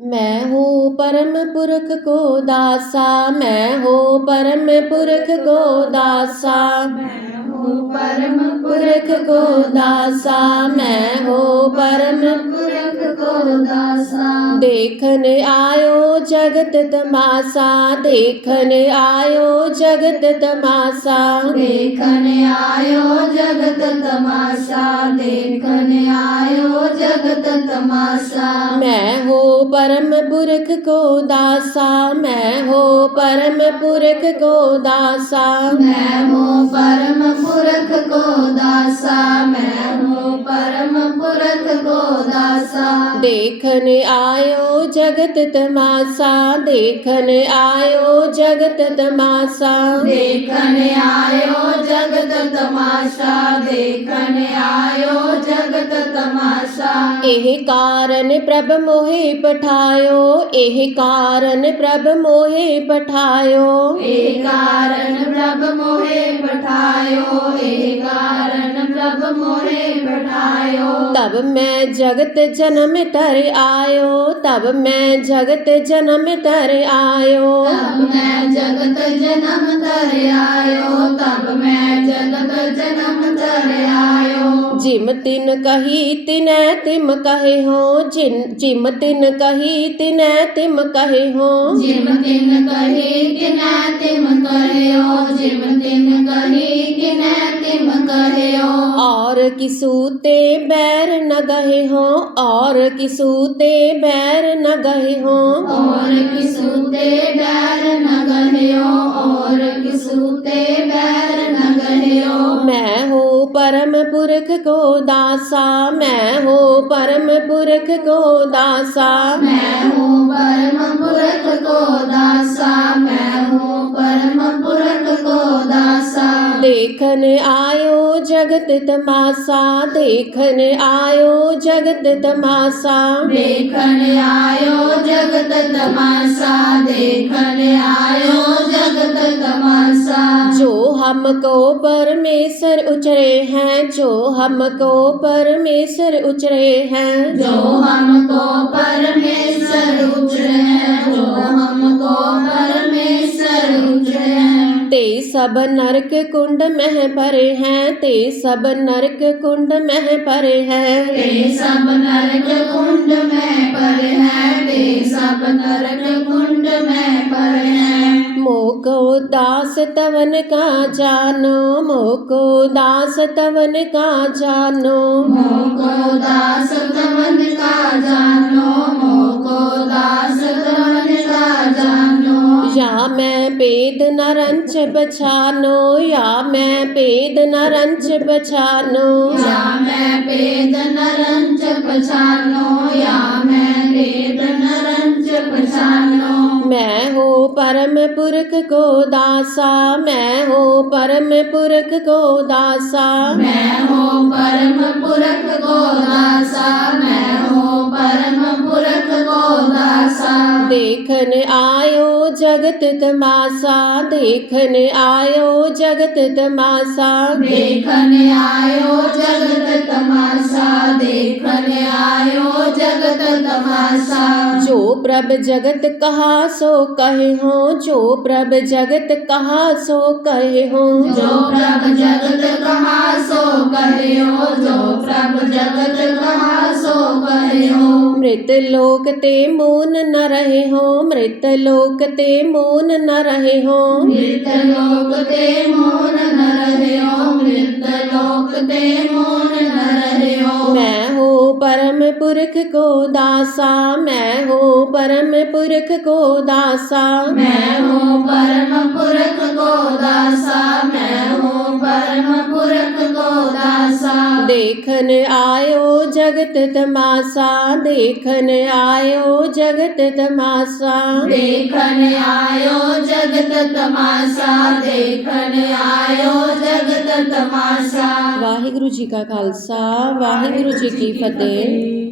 मैं हो परम पुरख को दासा मैं हो परम पुरख को दासा। मैं हूँ परम पुरख को दासा मैं हूँ परम पुरख को दासा। देखने आयो जगत तमाशा देखने आयो जगत तमाशा। देखने आयो जगत तमाशा देखने आयो तमाशा। मैं हो परम पुरख को दासा। मैं हो परम पुरख को दासा। मैं हो परम पुरख को दासा। मैं को दासा देखने आयो जगत तमाशा देखने आयो जगत तमाशा। देखने आयो जगत तमाशा देखने आयो जगत तमाशा। एह कारण प्रभ मोहे पठायो एह कारण प्रभ मोहे पठायो। एह कारण प्रभ मोहे पठायो एह कारण प्रभ मोहे पठायो। तब मैं जगत जन्म तर आयो तब मैं जगत जन्म तर आयो। तब मैं जगत जन्म तर आयो तब मैं जगत जन्म तर आयो। जिम तिन कही तिन तिम कहे हो जिन जिम तिन कही तिन तिम कहे हो। जिम तिन कही तिन तिम कहे हो जिम तिन कही तिन किसूते बैर न गहे हो और किसूते बैर न गहे हो। और किसूते बैर न गहे हो और किसूते बैर न गहे हो। मैं हो परम पुरख को दासा मैं हो परम पुरख को दासा। मैं हो परम पुरख को दासा मैं हो परम पुरख को दासा। देखने आयो जगत तमाशा देखन आयो जगत तमाशा। देखन आयो जगत तमाशा देखन आयो जगत तमाशा। जो हमको परमेश्वर उचरे हैं जो हमको परमेश्वर उचरे हैं। जो हमको परमेश्वर उचरे सब नरक कुंड मह परे हैं ते सब नरक कुंड मह परे हैं। ते सब नरक कुंड में पर है ते सब नरक कुंड में पर है। मोको दास तवन का जानो मोको दास तवन का जानो। मोको दास पेद न रंच बछानो या मैं पेद न रंच बछानो। या मैं वेद नरंच पछानो या मैं वेद नरंच पछानो मैं हो परम पुरख को दासा मैं हो परम पुरख को दासा। मैं हो जगत तमाशा देखने आयो जगत तमाशा देखने आयो जगत तमाशा देखने आयो जगत तमाशा जो प्रभ जगत कहा सो कहे हो। जो प्रभ जगत कहा सो कहे हो। जो प्रभ जगत कहा सो कहयो जो प्रभ जगत कहा सो कहयो मृत लोक ते मून न रहे हो। मृत लोक ते मून न रहे हो। मृत लोक ते मोन न रहयो मृत लोक ते पुरख को दासा मैं हो परम पुरख को दासा मैं हूँ परम पुरख को दासा मैं हूँ परम पुरख को दासा देखन आयो जगत तमाशा देखन आयो जगत तमाशा देखन आयो जगत तमाशा देखन आयो जगत तमाशा ਵਾਹਿਗੁਰੂ ਜੀ ਕਾ ਖਾਲਸਾ ਵਾਹਿਗੁਰੂ ਜੀ ਕੀ ਫਤਿਹ